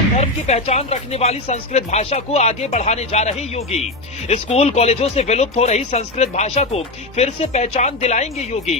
सनातन धर्म की पहचान रखने वाली संस्कृत भाषा को आगे बढ़ाने जा रहे योगी। स्कूल कॉलेजों से विलुप्त हो रही संस्कृत भाषा को फिर से पहचान दिलाएंगे योगी।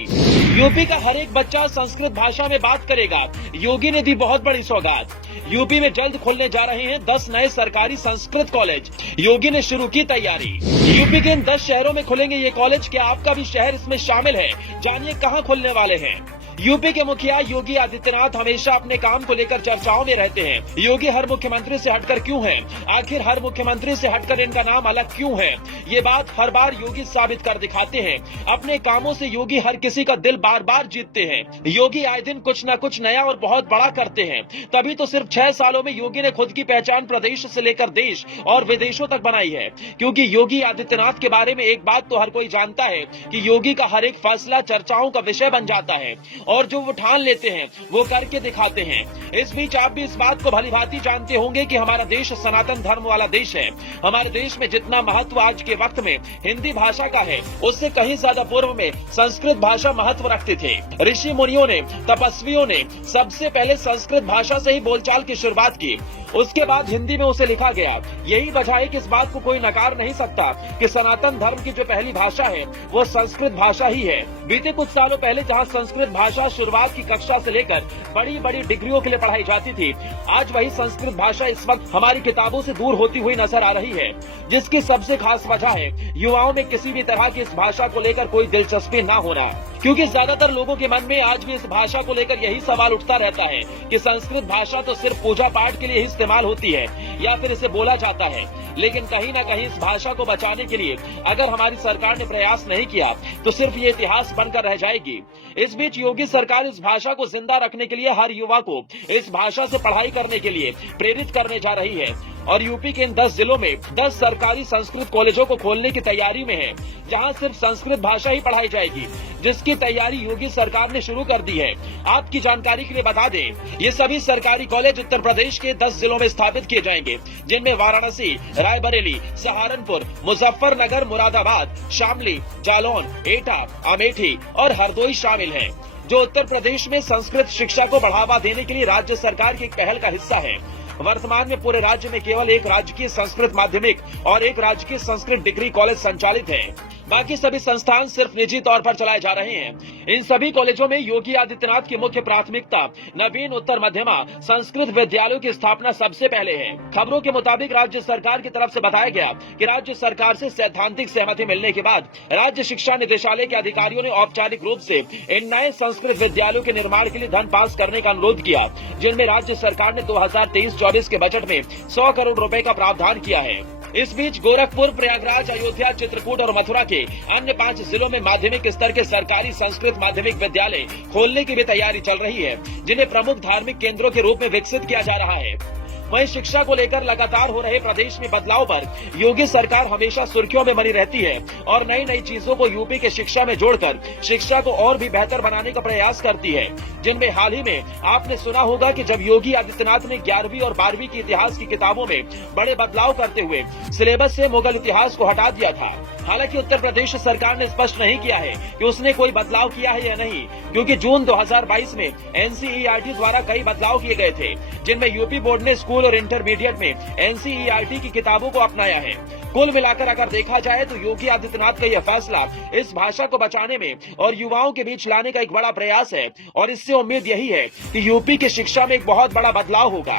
यूपी का हर एक बच्चा संस्कृत भाषा में बात करेगा, योगी ने दी बहुत बड़ी सौगात। यूपी में जल्द खुलने जा रहे हैं 10 नए सरकारी संस्कृत कॉलेज, योगी ने शुरू की तैयारी। यूपी के इन 10 शहरों में खुलेंगे ये कॉलेज। क्या आपका भी शहर इसमें शामिल है? जानिए कहां खुलने वाले हैं। यूपी के मुखिया योगी आदित्यनाथ हमेशा अपने काम को लेकर चर्चाओं में रहते हैं। योगी हर मुख्यमंत्री से हटकर क्यों हैं? आखिर हर मुख्यमंत्री से हटकर इनका नाम अलग क्यों है? ये बात हर बार योगी साबित कर दिखाते हैं। अपने कामों से योगी हर किसी का दिल बार बार जीतते हैं। योगी आए दिन कुछ न कुछ नया और बहुत बड़ा करते हैं। तभी तो सिर्फ 6 सालों में योगी ने खुद की पहचान प्रदेश से लेकर देश और विदेशों तक बनाई है। क्योंकि योगी आदित्यनाथ के बारे में एक बात तो हर कोई जानता है कि योगी का हर एक फैसला चर्चाओं का विषय बन जाता है और जो वो ठान लेते हैं वो करके दिखाते हैं। इस बीच आप भी इस बात को भलीभांति जानते होंगे कि हमारा देश सनातन धर्म वाला देश है। हमारे देश में जितना महत्व आज के वक्त में हिंदी भाषा का है, उससे कहीं ज्यादा पूर्व में संस्कृत भाषा महत्व रखते थे। ऋषि मुनियों ने, तपस्वियों ने सबसे पहले संस्कृत भाषा से ही बोलचाल की शुरुआत की। उसके बाद हिंदी में उसे लिखा गया। यही वजह है कि इस बात को कोई नकार नहीं सकता कि सनातन धर्म की जो पहली भाषा है वो संस्कृत भाषा ही है। बीते कुछ सालों पहले जहां संस्कृत भाषा शुरुआत की कक्षा से लेकर बड़ी बड़ी डिग्रियों के लिए पढ़ाई जाती थी, आज वही संस्कृत भाषा इस वक्त हमारी किताबों से दूर होती हुई नजर आ रही है। जिसकी सबसे खास वजह है युवाओं में किसी भी तरह की इस भाषा को लेकर कोई दिलचस्पी न होना। क्योंकि ज्यादातर लोगों के मन में आज भी इस भाषा को लेकर यही सवाल उठता रहता है कि संस्कृत भाषा तो सिर्फ पूजा पाठ के लिए ही इस्तेमाल होती है या फिर इसे बोला जाता है। लेकिन कहीं न कहीं इस भाषा को बचाने के लिए अगर हमारी सरकार ने प्रयास नहीं किया तो सिर्फ ये इतिहास बनकर रह जाएगी। इस बीच योगी सरकार इस भाषा को जिंदा रखने के लिए हर युवा को इस भाषा से पढ़ाई करने के लिए प्रेरित करने जा रही है और यूपी के इन 10 जिलों में 10 सरकारी संस्कृत कॉलेजों को खोलने की तैयारी में है, जहां सिर्फ संस्कृत भाषा ही पढ़ाई जाएगी, जिसकी तैयारी योगी सरकार ने शुरू कर दी है। आपकी जानकारी के लिए बता दें, ये सभी सरकारी कॉलेज उत्तर प्रदेश के 10 जिलों में स्थापित किए जाएंगे, जिनमें वाराणसी, रायबरेली, सहारनपुर, मुजफ्फरनगर, मुरादाबाद, शामली, जालौन, एटा, अमेठी और हरदोई शामिल हैं, जो उत्तर प्रदेश में संस्कृत शिक्षा को बढ़ावा देने के लिए राज्य सरकार की एक पहल का हिस्सा है। वर्तमान में पूरे राज्य में केवल एक राजकीय संस्कृत माध्यमिक और एक राजकीय संस्कृत डिग्री कॉलेज संचालित है। बाकी सभी संस्थान सिर्फ निजी तौर पर चलाए जा रहे हैं। इन सभी कॉलेजों में योगी आदित्यनाथ की मुख्य प्राथमिकता नवीन उत्तर मध्यमा संस्कृत विद्यालयों की स्थापना सबसे पहले है। खबरों के मुताबिक राज्य सरकार की तरफ से बताया गया कि राज्य सरकार से सैद्धांतिक सहमति मिलने के बाद राज्य शिक्षा निदेशालय के अधिकारियों ने औपचारिक रूप से इन नए संस्कृत विद्यालयों के निर्माण के लिए धन पास करने का अनुरोध किया, जिनमें राज्य सरकार ने 2023-24 के बजट में 100 करोड़ रुपए का प्रावधान किया है। इस बीच गोरखपुर, प्रयागराज, अयोध्या, चित्रकूट और मथुरा के अन्य 5 जिलों में माध्यमिक स्तर के सरकारी संस्कृत माध्यमिक विद्यालय खोलने की भी तैयारी चल रही है, जिन्हें प्रमुख धार्मिक केंद्रों के रूप में विकसित किया जा रहा है। वहीं शिक्षा को लेकर लगातार हो रहे प्रदेश में बदलाव पर योगी सरकार हमेशा सुर्खियों में बनी रहती है और नई नई चीजों को यूपी के शिक्षा में जोड़कर शिक्षा को और भी बेहतर बनाने का प्रयास करती है। जिनमें हाल ही में आपने सुना होगा कि जब योगी आदित्यनाथ ने 11वीं और 12वीं की इतिहास की किताबों में बड़े बदलाव करते हुए सिलेबस से मुगल इतिहास को हटा दिया था। हालांकि उत्तर प्रदेश सरकार ने स्पष्ट नहीं किया है कि उसने कोई बदलाव किया है या नहीं, क्योंकि जून 2022 में एनसीईआरटी द्वारा कई बदलाव किए गए थे, जिनमें यूपी बोर्ड ने स्कूल और इंटरमीडिएट में एनसीईआरटी की किताबों को अपनाया है। कुल मिलाकर अगर देखा जाए तो योगी आदित्यनाथ का यह फैसला इस भाषा को बचाने में और युवाओं के बीच लाने का एक बड़ा प्रयास है और इससे उम्मीद यही है कि यूपी की शिक्षा में एक बहुत बड़ा बदलाव होगा।